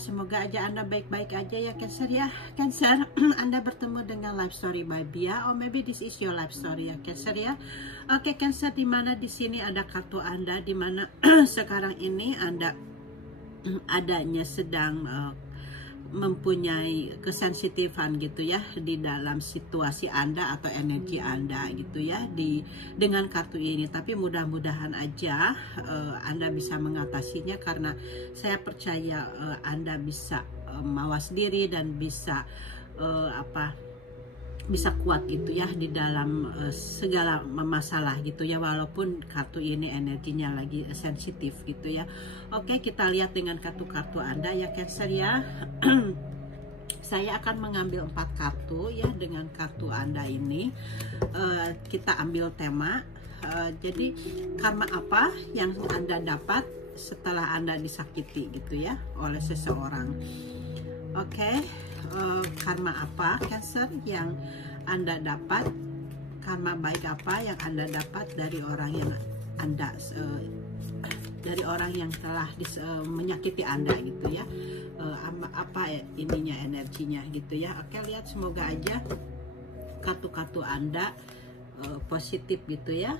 Semoga aja Anda baik-baik aja ya Cancer ya. Cancer, Anda bertemu dengan life story by Bia, or maybe this is your life story ya Cancer ya. Oke Cancer, dimana di sini ada kartu Anda, dimana sekarang ini Anda adanya sedang mempunyai kesensitifan gitu ya di dalam situasi Anda atau energi Anda gitu ya dengan kartu ini. Tapi mudah-mudahan aja Anda bisa mengatasinya, karena saya percaya Anda bisa mawas diri dan bisa bisa kuat gitu ya di dalam segala masalah gitu ya, walaupun kartu ini energinya lagi sensitif gitu ya. Oke, kita lihat dengan kartu-kartu Anda ya Cancer ya. Saya akan mengambil 4 kartu ya dengan kartu Anda ini. Kita ambil tema. Jadi karma apa yang Anda dapat setelah Anda disakiti gitu ya oleh seseorang. Oke, karma apa Cancer yang Anda dapat, karma baik apa yang Anda dapat dari orang yang Anda dari orang yang telah menyakiti Anda gitu ya. Apa ininya, energinya gitu ya. Oke, lihat, semoga aja kartu-kartu Anda positif gitu ya,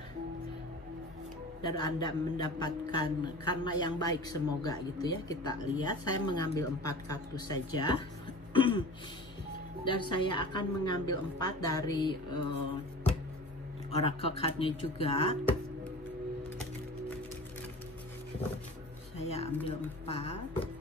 dan Anda mendapatkan karma yang baik, semoga gitu ya. Kita lihat, saya mengambil 4 kartu saja. Dan saya akan mengambil 4 dari oracle cardnya juga. Saya ambil 4.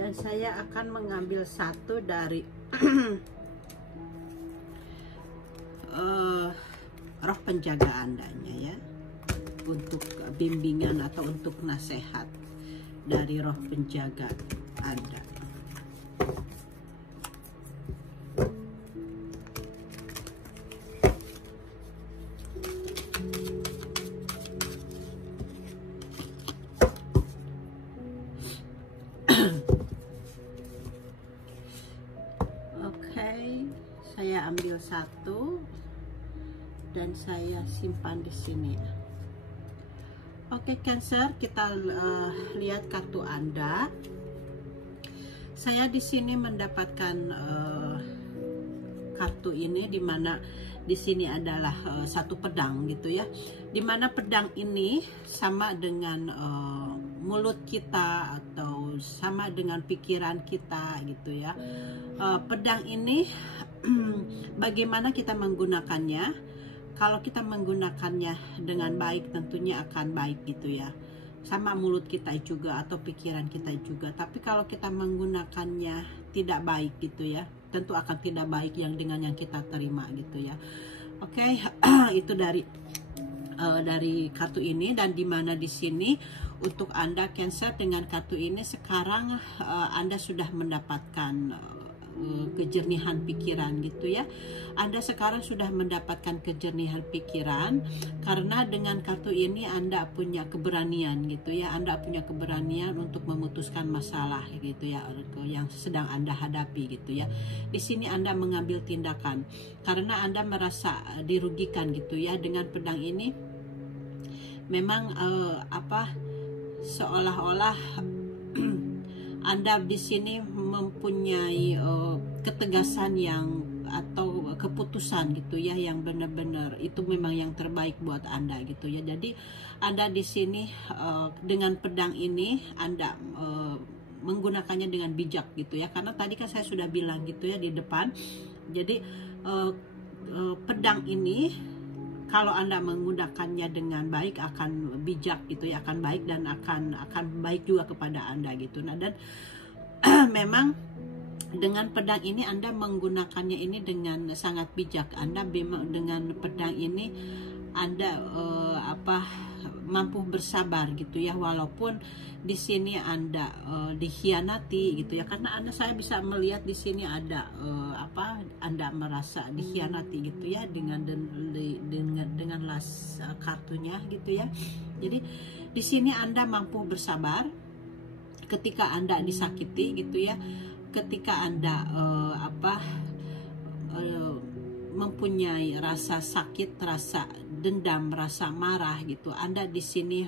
Dan saya akan mengambil 1 dari roh penjaga Andanya ya, untuk bimbingan atau untuk nasihat dari roh penjaga Anda. Saya ambil 1 dan saya simpan di sini. Oke Cancer, kita lihat kartu Anda. Saya di sini mendapatkan kartu ini, dimana di sini adalah satu pedang gitu ya, dimana pedang ini sama dengan mulut kita atau sama dengan pikiran kita gitu ya. Pedang ini bagaimana kita menggunakannya. Kalau kita menggunakannya dengan baik, tentunya akan baik gitu ya, sama mulut kita juga atau pikiran kita juga. Tapi kalau kita menggunakannya tidak baik gitu ya, tentu akan tidak baik yang dengan yang kita terima gitu ya. Oke, itu dari kartu ini. Dan dimana di sini untuk Anda Cancer, dengan kartu ini sekarang Anda sudah mendapatkan kejernihan pikiran gitu ya. Anda sekarang sudah mendapatkan kejernihan pikiran, karena dengan kartu ini Anda punya keberanian gitu ya. Anda punya keberanian untuk memutuskan masalah gitu ya yang sedang Anda hadapi gitu ya. Di sini Anda mengambil tindakan karena Anda merasa dirugikan gitu ya dengan pedang ini. Memang seolah-olah Anda di sini mempunyai ketegasan yang atau keputusan gitu ya, yang benar-benar itu memang yang terbaik buat Anda gitu ya. Jadi Anda di sini dengan pedang ini Anda menggunakannya dengan bijak gitu ya, karena tadi kan saya sudah bilang gitu ya di depan. Jadi pedang ini kalau Anda menggunakannya dengan baik akan bijak gitu ya, akan baik dan akan baik juga kepada Anda gitu. Nah, dan memang dengan pedang ini Anda menggunakannya ini dengan sangat bijak. Anda dengan pedang ini Anda mampu bersabar gitu ya, walaupun di sini Anda dikhianati gitu ya, karena saya bisa melihat di sini ada Anda merasa dikhianati gitu ya dengan las kartunya gitu ya. Jadi di sini Anda mampu bersabar ketika Anda disakiti gitu ya, ketika Anda mempunyai rasa sakit, rasa dendam, rasa marah gitu, Anda di sini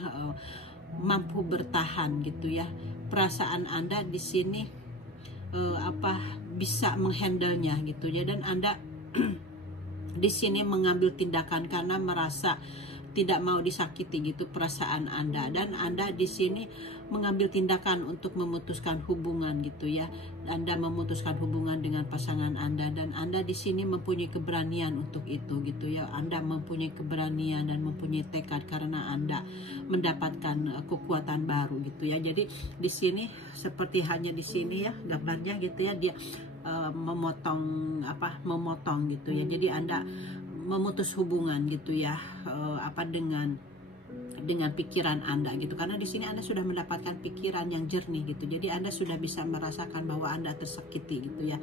mampu bertahan gitu ya. Perasaan Anda di sini bisa menghandlenya gitu ya, dan Anda di sini mengambil tindakan karena merasa tidak mau disakiti gitu perasaan Anda, dan Anda di sini mengambil tindakan untuk memutuskan hubungan gitu ya. Anda memutuskan hubungan dengan pasangan Anda, dan Anda di sini mempunyai keberanian untuk itu gitu ya. Anda mempunyai keberanian dan mempunyai tekad karena Anda mendapatkan kekuatan baru gitu ya. Jadi di sini seperti halnya di sini ya gambarnya gitu ya, dia memotong gitu ya. Jadi Anda memutus hubungan gitu ya, dengan pikiran Anda gitu, karena di sini Anda sudah mendapatkan pikiran yang jernih gitu. Jadi Anda sudah bisa merasakan bahwa Anda tersakiti gitu ya,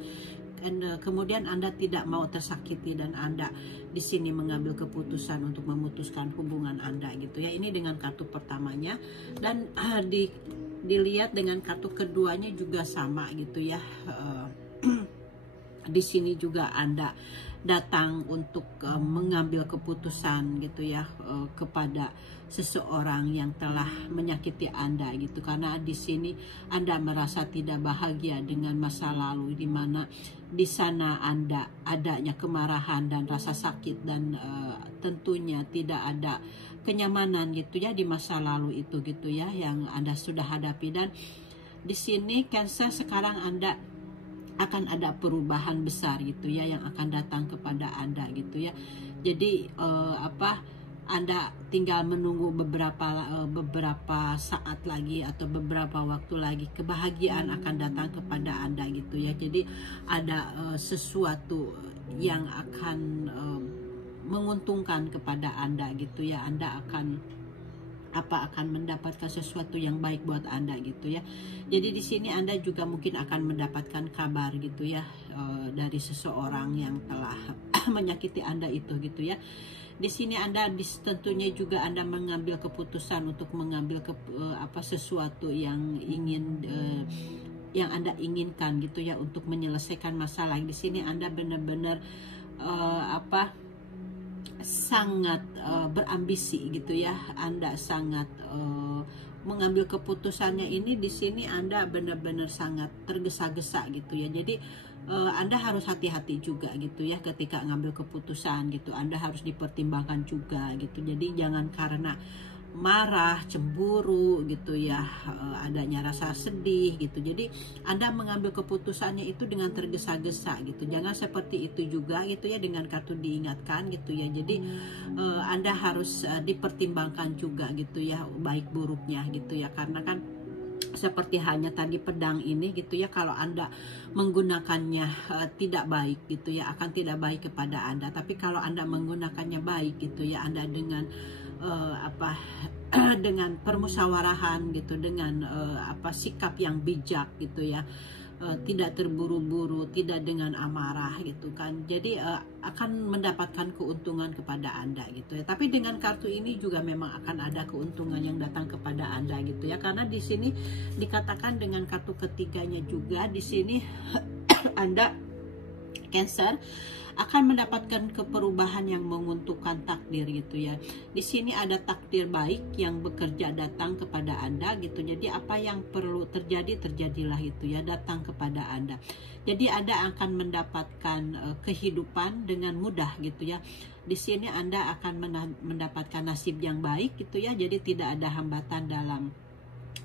dan kemudian Anda tidak mau tersakiti, dan Anda di sini mengambil keputusan untuk memutuskan hubungan Anda gitu ya. Ini dengan kartu pertamanya, dan dilihat dengan kartu keduanya juga sama gitu ya. Di sini juga Anda datang untuk mengambil keputusan gitu ya, kepada seseorang yang telah menyakiti Anda gitu, karena di sini Anda merasa tidak bahagia dengan masa lalu, di mana di sana Anda adanya kemarahan dan rasa sakit, dan tentunya tidak ada kenyamanan gitu ya di masa lalu itu gitu ya, yang Anda sudah hadapi. Dan di sini Cancer, sekarang Anda akan ada perubahan besar gitu ya yang akan datang kepada Anda gitu ya. Jadi Anda tinggal menunggu beberapa saat lagi atau beberapa waktu lagi, kebahagiaan akan datang kepada Anda gitu ya. Jadi ada sesuatu yang akan menguntungkan kepada Anda gitu ya. Anda akan mendapatkan sesuatu yang baik buat Anda gitu ya. Jadi di sini Anda juga mungkin akan mendapatkan kabar gitu ya, dari seseorang yang telah menyakiti Anda itu gitu ya. Di sini Anda tentunya juga Anda mengambil keputusan untuk mengambil sesuatu yang yang Anda inginkan gitu ya, untuk menyelesaikan masalah. Di sini Anda benar-benar sangat berambisi gitu ya. Anda sangat mengambil keputusannya ini, di sini Anda benar-benar sangat tergesa-gesa gitu ya. Jadi Anda harus hati-hati juga gitu ya ketika ngambil keputusan gitu. Anda harus dipertimbangkan juga gitu. Jadi jangan karena marah, cemburu gitu ya, adanya rasa sedih gitu, jadi Anda mengambil keputusannya itu dengan tergesa-gesa gitu. Jangan seperti itu juga gitu ya, dengan kartu diingatkan gitu ya. Jadi Anda harus dipertimbangkan juga gitu ya, baik buruknya gitu ya, karena kan seperti hanya tadi pedang ini gitu ya, kalau Anda menggunakannya tidak baik gitu ya, akan tidak baik kepada Anda. Tapi kalau Anda menggunakannya baik gitu ya, Anda dengan dengan permusyawarahan gitu, dengan sikap yang bijak gitu ya, tidak terburu-buru, tidak dengan amarah gitu kan. Jadi akan mendapatkan keuntungan kepada Anda gitu ya. Tapi dengan kartu ini juga memang akan ada keuntungan yang datang kepada Anda gitu ya, karena di sini dikatakan dengan kartu ketiganya juga, di sini Anda Cancer akan mendapatkan perubahan yang menguntungkan takdir gitu ya. Di sini ada takdir baik yang bekerja datang kepada Anda gitu. Jadi apa yang perlu terjadi, terjadilah itu ya, datang kepada Anda. Jadi Anda akan mendapatkan kehidupan dengan mudah gitu ya. Di sini Anda akan mendapatkan nasib yang baik gitu ya. Jadi tidak ada hambatan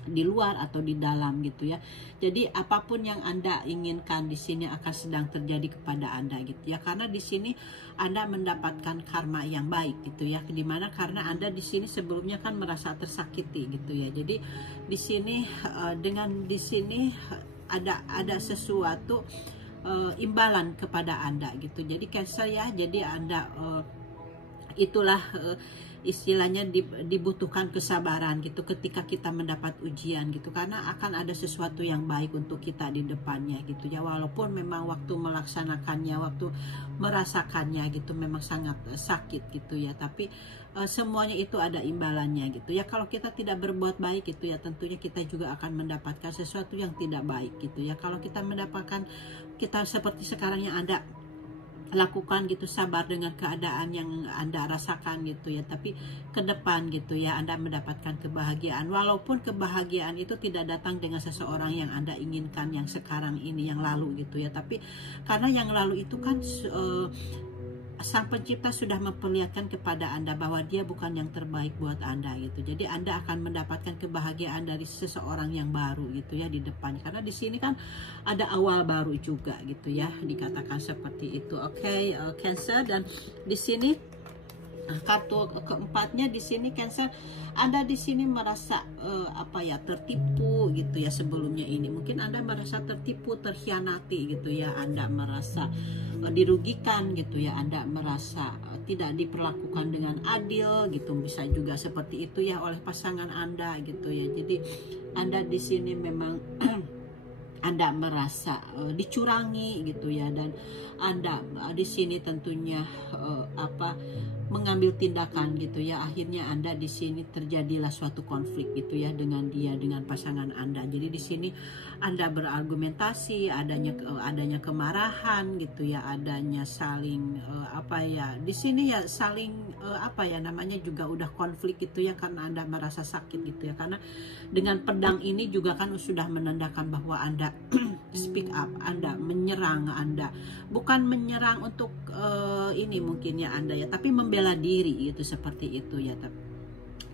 di luar atau di dalam gitu ya. Jadi apapun yang Anda inginkan di sini akan sedang terjadi kepada Anda gitu ya. Karena di sini Anda mendapatkan karma yang baik gitu ya. Dimana karena Anda di sini sebelumnya kan merasa tersakiti gitu ya. Jadi di sini ada sesuatu imbalan kepada Anda gitu. Jadi Cancer ya, jadi Anda itulah istilahnya dibutuhkan kesabaran gitu ketika kita mendapat ujian gitu, karena akan ada sesuatu yang baik untuk kita di depannya gitu ya, walaupun memang waktu melaksanakannya, waktu merasakannya gitu memang sangat sakit gitu ya, tapi semuanya itu ada imbalannya gitu ya. Kalau kita tidak berbuat baik gitu ya, tentunya kita juga akan mendapatkan sesuatu yang tidak baik gitu ya. Kalau kita mendapatkan, kita seperti sekarang yang Anda lakukan gitu, sabar dengan keadaan yang Anda rasakan gitu ya, tapi ke depan gitu ya Anda mendapatkan kebahagiaan, walaupun kebahagiaan itu tidak datang dengan seseorang yang Anda inginkan yang sekarang ini, yang lalu gitu ya, tapi karena yang lalu itu kan Sang Pencipta sudah memperlihatkan kepada Anda bahwa dia bukan yang terbaik buat Anda gitu. Jadi Anda akan mendapatkan kebahagiaan dari seseorang yang baru gitu ya di depan. Karena di sini kan ada awal baru juga gitu ya, dikatakan seperti itu. Oke, Cancer, dan di sini kartu keempatnya di sini Cancer, Anda di sini merasa tertipu gitu ya sebelumnya ini. Mungkin Anda merasa tertipu, terkhianati gitu ya. Anda merasa dirugikan gitu ya. Anda merasa tidak diperlakukan dengan adil gitu. Bisa juga seperti itu ya oleh pasangan Anda gitu ya. Jadi Anda di sini memang Anda merasa dicurangi gitu ya, dan Anda di sini tentunya mengambil tindakan gitu ya. Akhirnya Anda di sini terjadilah suatu konflik gitu ya dengan pasangan Anda. Jadi di sini Anda berargumentasi, adanya kemarahan gitu ya, adanya saling di sini ya saling namanya juga udah konflik gitu ya, karena Anda merasa sakit gitu ya. Karena dengan pedang ini juga kan sudah menandakan bahwa Anda speak up, Anda menyerang, Anda bukan menyerang untuk ini mungkin ya Anda ya, tapi membela diri gitu, seperti itu ya.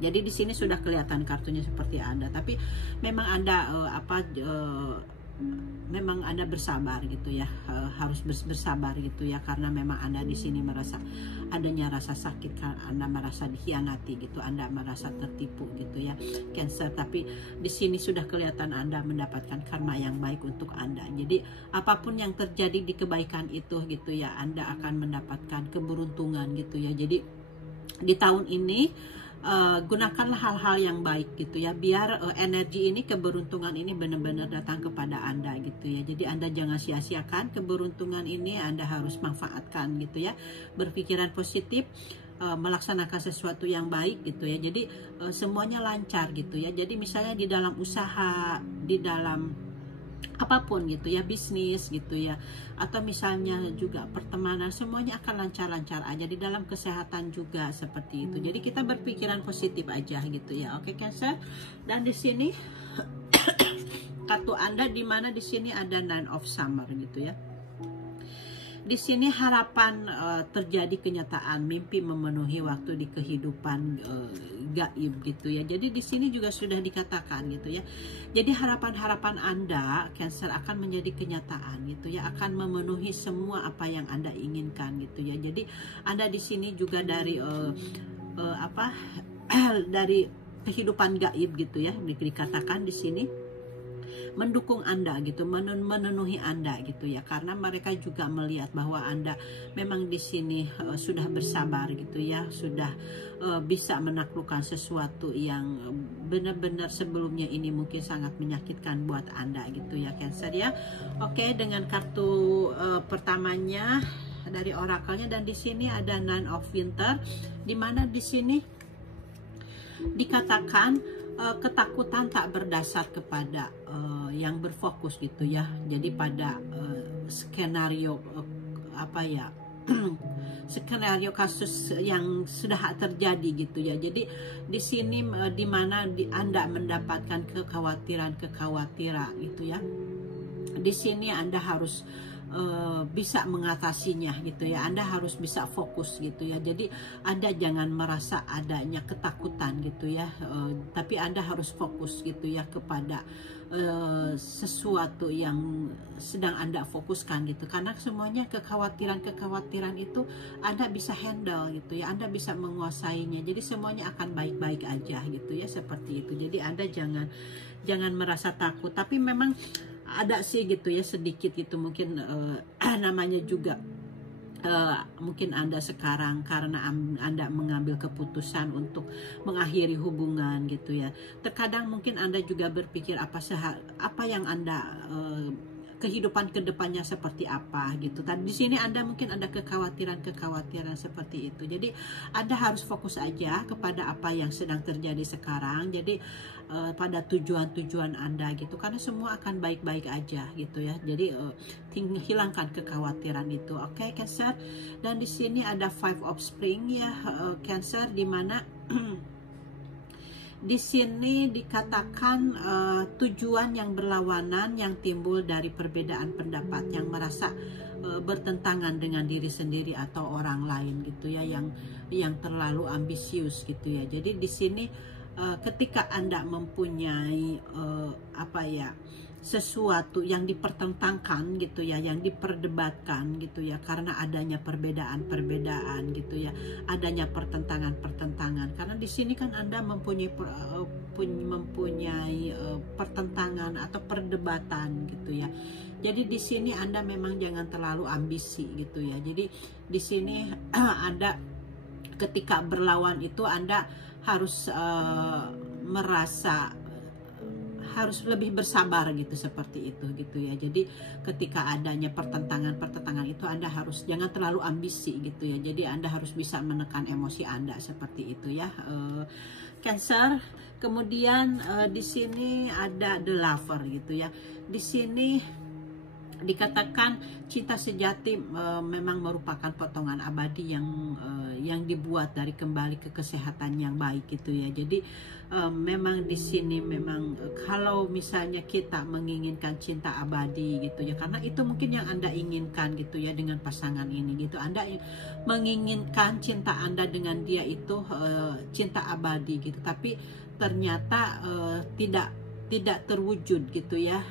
Jadi di sini sudah kelihatan kartunya seperti Anda, tapi memang Anda memang Anda bersabar gitu ya, harus bersabar gitu ya, karena memang Anda di sini merasa adanya rasa sakit, Anda merasa dikhianati gitu, Anda merasa tertipu gitu ya Cancer. Tapi di sini sudah kelihatan Anda mendapatkan karma yang baik untuk Anda. Jadi apapun yang terjadi di kebaikan itu gitu ya, Anda akan mendapatkan keberuntungan gitu ya. Jadi di tahun ini gunakanlah hal-hal yang baik gitu ya, biar energi ini, keberuntungan ini benar-benar datang kepada Anda gitu ya. Jadi Anda jangan sia-siakan keberuntungan ini, Anda harus manfaatkan gitu ya. Berpikiran positif, melaksanakan sesuatu yang baik gitu ya. Jadi semuanya lancar gitu ya. Jadi misalnya di dalam usaha, di dalam apapun gitu ya, bisnis gitu ya, atau misalnya juga pertemanan, semuanya akan lancar-lancar aja. Di dalam kesehatan juga seperti itu. Jadi kita berpikiran positif aja gitu ya. Oke Cancer. Dan di sini kartu Anda di mana di sini ada Nine of Summer gitu ya. Di sini harapan terjadi kenyataan, mimpi memenuhi waktu di kehidupan gaib gitu ya. Jadi di sini juga sudah dikatakan gitu ya. Jadi harapan-harapan Anda Cancer akan menjadi kenyataan gitu ya, akan memenuhi semua apa yang Anda inginkan gitu ya. Jadi Anda di sini juga dari dari kehidupan gaib gitu ya, dikatakan di sini mendukung Anda gitu, memenuhi Anda gitu ya, karena mereka juga melihat bahwa Anda memang di sini sudah bersabar gitu ya, sudah bisa menaklukkan sesuatu yang benar-benar sebelumnya ini mungkin sangat menyakitkan buat Anda gitu ya Cancer ya. Oke, dengan kartu pertamanya dari orakelnya, dan di sini ada Nine of Winter, di mana di sini dikatakan ketakutan tak berdasar kepada yang berfokus gitu ya. Jadi pada skenario skenario kasus yang sudah terjadi gitu ya. Jadi di sini di mana Anda mendapatkan kekhawatiran gitu ya. Di sini Anda harus bisa mengatasinya gitu ya. Anda harus bisa fokus gitu ya. Jadi Anda jangan merasa adanya ketakutan gitu ya, tapi Anda harus fokus gitu ya kepada sesuatu yang sedang Anda fokuskan gitu. Karena semuanya kekhawatiran itu Anda bisa handle gitu ya, Anda bisa menguasainya. Jadi semuanya akan baik-baik aja gitu ya, seperti itu. Jadi Anda jangan merasa takut, tapi memang ada sih gitu ya, sedikit gitu mungkin namanya juga mungkin Anda sekarang karena Anda mengambil keputusan untuk mengakhiri hubungan gitu ya. Terkadang mungkin Anda juga berpikir apa yang Anda kehidupan kedepannya seperti apa gitu. Tadi di sini Anda mungkin ada kekhawatiran seperti itu. Jadi Anda harus fokus aja kepada apa yang sedang terjadi sekarang. Jadi pada tujuan Anda gitu. Karena semua akan baik-baik aja gitu ya. Jadi hilangkan kekhawatiran itu. Oke, Cancer. Dan di sini ada Five of Spring ya, Cancer, di mana di sini dikatakan tujuan yang berlawanan yang timbul dari perbedaan pendapat yang merasa bertentangan dengan diri sendiri atau orang lain gitu ya, yang terlalu ambisius gitu ya. Jadi di sini ketika Anda mempunyai sesuatu yang dipertentangkan gitu ya, yang diperdebatkan gitu ya, karena adanya perbedaan gitu ya, adanya pertentangan. Karena di sini kan Anda mempunyai pertentangan atau perdebatan gitu ya. Jadi di sini Anda memang jangan terlalu ambisi gitu ya. Jadi di sini Anda ketika berlawan itu Anda harus harus lebih bersabar gitu, seperti itu gitu ya. Jadi ketika adanya pertentangan itu Anda harus jangan terlalu ambisi gitu ya. Jadi Anda harus bisa menekan emosi Anda, seperti itu ya, Cancer. Kemudian di sini ada The Lover gitu ya. Di sini dikatakan cinta sejati memang merupakan potongan abadi yang dibuat dari kembali ke kesehatan yang baik gitu ya. Jadi memang di sini memang kalau misalnya kita menginginkan cinta abadi gitu ya, karena itu mungkin yang Anda inginkan gitu ya dengan pasangan ini gitu. Anda menginginkan cinta Anda dengan dia itu cinta abadi gitu, tapi ternyata tidak terwujud gitu ya.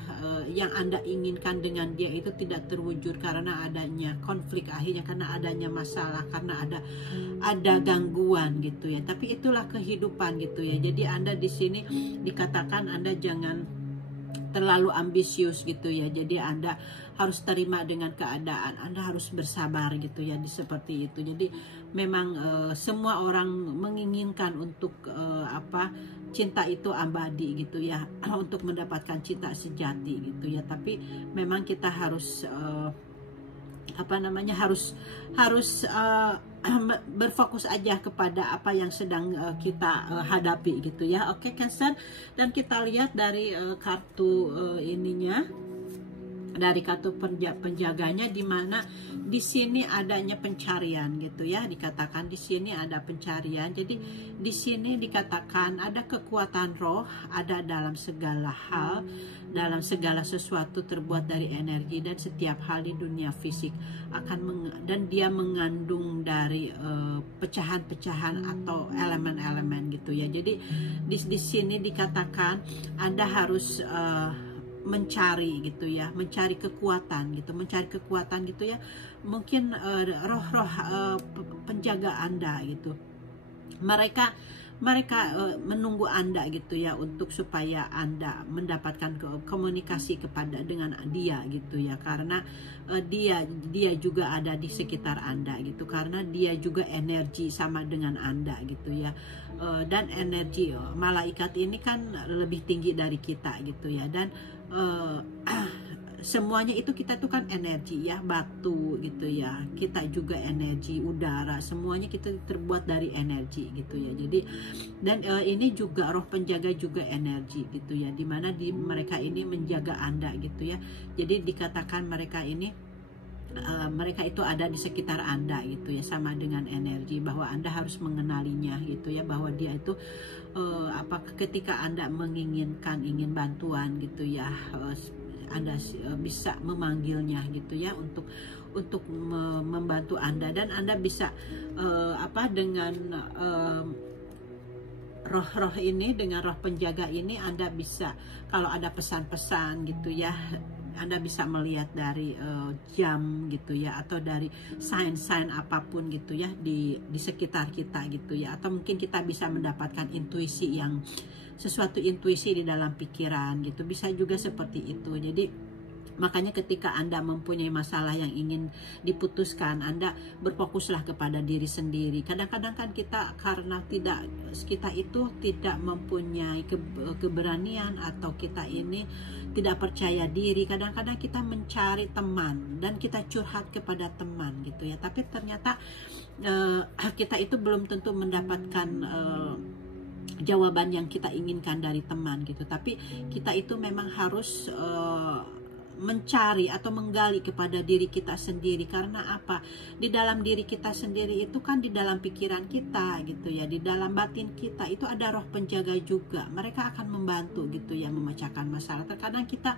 Yang Anda inginkan dengan dia itu tidak terwujud karena adanya konflik, akhirnya karena adanya masalah, karena ada gangguan gitu ya. Tapi itulah kehidupan gitu ya. Jadi Anda di sini dikatakan Anda jangan terlalu ambisius gitu ya. Jadi Anda harus terima dengan keadaan, Anda harus bersabar gitu ya, seperti itu. Jadi memang semua orang menginginkan untuk cinta itu abadi gitu ya, untuk mendapatkan cinta sejati gitu ya. Tapi memang kita harus harus berfokus aja kepada apa yang sedang kita hadapi gitu ya. Oke, Cancer. Dan kita lihat dari kartu ininya, dari kartu penjaganya, di mana di sini adanya pencarian gitu ya. Dikatakan di sini ada pencarian. Jadi di sini dikatakan ada kekuatan roh, ada dalam segala hal, dalam segala sesuatu terbuat dari energi, dan setiap hal di dunia fisik dan dia mengandung dari pecahan-pecahan atau elemen-elemen gitu ya. Jadi di sini dikatakan Anda harus mencari gitu ya, mencari kekuatan gitu ya. Mungkin roh-roh penjaga Anda gitu, mereka menunggu Anda gitu ya, untuk supaya Anda mendapatkan komunikasi dengan dia gitu ya. Karena dia juga ada di sekitar Anda gitu, karena dia juga energi sama dengan Anda gitu ya. Dan energi malaikat ini kan lebih tinggi dari kita gitu ya. Dan semuanya itu kita tuh kan energi ya, batu gitu ya, kita juga energi, udara, semuanya kita terbuat dari energi gitu ya. Jadi dan ini juga roh penjaga juga energi gitu ya, dimana mereka ini menjaga Anda gitu ya. Jadi dikatakan mereka itu ada di sekitar Anda gitu ya, sama dengan energi, bahwa Anda harus mengenalinya gitu ya, bahwa dia itu ketika Anda ingin bantuan gitu ya, Anda bisa memanggilnya gitu ya, untuk membantu Anda. Dan Anda bisa dengan roh-roh ini, dengan roh penjaga ini, Anda bisa, kalau ada pesan-pesan gitu ya, Anda bisa melihat dari jam gitu ya, atau dari sign-sign apapun gitu ya di sekitar kita gitu ya. Atau mungkin kita bisa mendapatkan intuisi di dalam pikiran gitu, bisa juga seperti itu. Jadi Makanya ketika Anda mempunyai masalah yang ingin diputuskan, Anda berfokuslah kepada diri sendiri. Kadang-kadang kan kita karena kita itu tidak mempunyai keberanian, atau kita ini tidak percaya diri. Kadang-kadang kita mencari teman dan kita curhat kepada teman gitu ya. Tapi ternyata kita itu belum tentu mendapatkan jawaban yang kita inginkan dari teman gitu. Tapi kita itu memang harus mencari atau menggali kepada diri kita sendiri. Karena apa? Di dalam diri kita sendiri itu kan, di dalam pikiran kita gitu ya, di dalam batin kita itu ada roh penjaga juga. Mereka akan membantu gitu ya, memecahkan masalah. Terkadang kita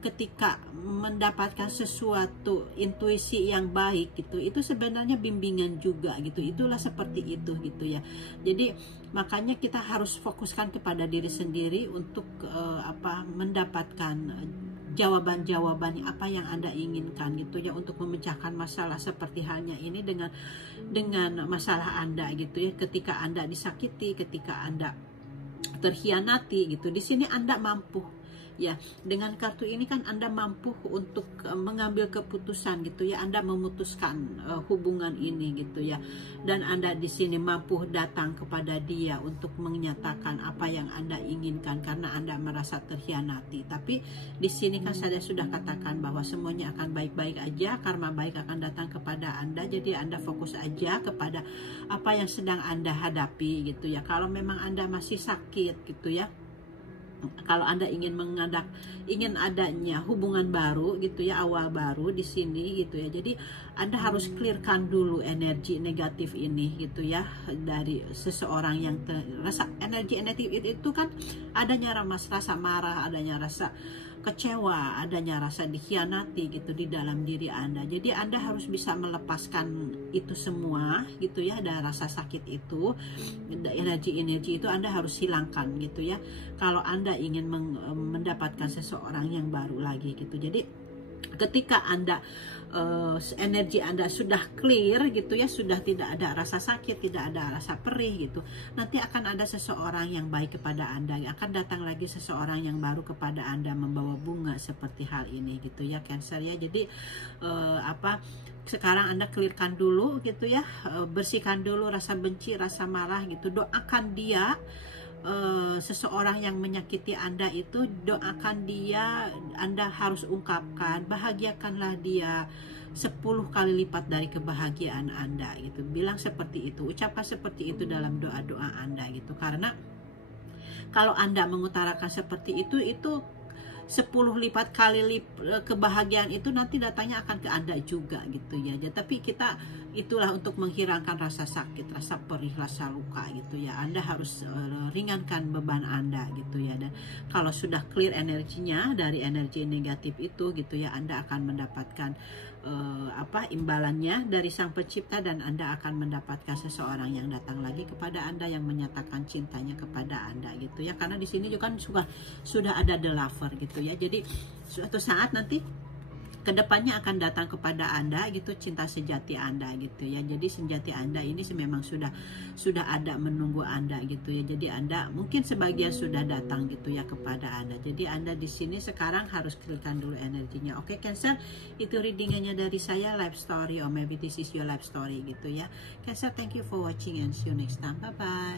ketika mendapatkan sesuatu intuisi yang baik gitu, itu sebenarnya bimbingan juga gitu. Itulah seperti itu gitu ya. Jadi makanya kita harus fokuskan kepada diri sendiri untuk mendapatkan jawaban-jawaban apa yang Anda inginkan gitu ya, untuk memecahkan masalah seperti halnya ini dengan masalah Anda gitu ya. Ketika Anda disakiti, ketika Anda terhianati gitu, di sini Anda mampu ya, dengan kartu ini kan Anda mampu untuk mengambil keputusan gitu ya. Anda memutuskan hubungan ini gitu ya, dan Anda di sini mampu datang kepada dia untuk menyatakan apa yang Anda inginkan karena Anda merasa terhianati. Tapi di sini kan saya sudah katakan bahwa semuanya akan baik-baik aja, karma baik akan datang kepada Anda. Jadi Anda fokus aja kepada apa yang sedang Anda hadapi gitu ya. Kalau memang Anda masih sakit gitu ya, kalau Anda ingin adanya hubungan baru gitu ya, awal baru di sini gitu ya. Jadi Anda harus clearkan dulu energi negatif ini gitu ya, dari seseorang yang terasa energi negatif itu kan adanya rasa marah, adanya rasa kecewa, adanya rasa dikhianati gitu di dalam diri Anda. Jadi Anda harus bisa melepaskan itu semua gitu ya, ada rasa sakit itu, energi-energi itu Anda harus hilangkan gitu ya, kalau Anda ingin mendapatkan seseorang yang baru lagi gitu. Jadi ketika Anda energi Anda sudah clear gitu ya, sudah tidak ada rasa sakit, tidak ada rasa perih gitu, nanti akan ada seseorang yang baik kepada Anda, akan datang lagi seseorang yang baru kepada Anda membawa bunga seperti hal ini gitu ya, Cancer ya. Jadi sekarang Anda clearkan dulu gitu ya, bersihkan dulu rasa benci, rasa marah gitu. Doakan dia, seseorang yang menyakiti Anda itu, doakan dia, Anda harus ungkapkan, bahagiakanlah dia 10 kali lipat dari kebahagiaan Anda gitu. Bilang seperti itu, ucapkan seperti itu dalam doa-doa Anda gitu. Karena kalau Anda mengutarakan seperti itu 10 lipat kali kebahagiaan itu nanti datanya akan ke Anda juga gitu ya. Tapi kita itulah untuk menghilangkan rasa sakit, rasa perih, rasa luka gitu ya. Anda harus ringankan beban Anda gitu ya. Dan kalau sudah clear energinya dari energi negatif itu gitu ya, Anda akan mendapatkan imbalannya dari Sang Pencipta, dan Anda akan mendapatkan seseorang yang datang lagi kepada Anda yang menyatakan cintanya kepada Anda gitu ya. Karena di sini juga kan sudah ada the lover gitu ya. Jadi suatu saat nanti kedepannya akan datang kepada Anda gitu, cinta sejati Anda gitu ya. Jadi sejati Anda ini memang sudah ada menunggu Anda gitu ya. Jadi Anda mungkin sebagian sudah datang gitu ya kepada Anda. Jadi Anda di sini sekarang harus clearkan dulu energinya. Oke, Cancer, itu readingannya dari saya, life story, or maybe this is your life story gitu ya. Cancer, thank you for watching and see you next time. Bye bye.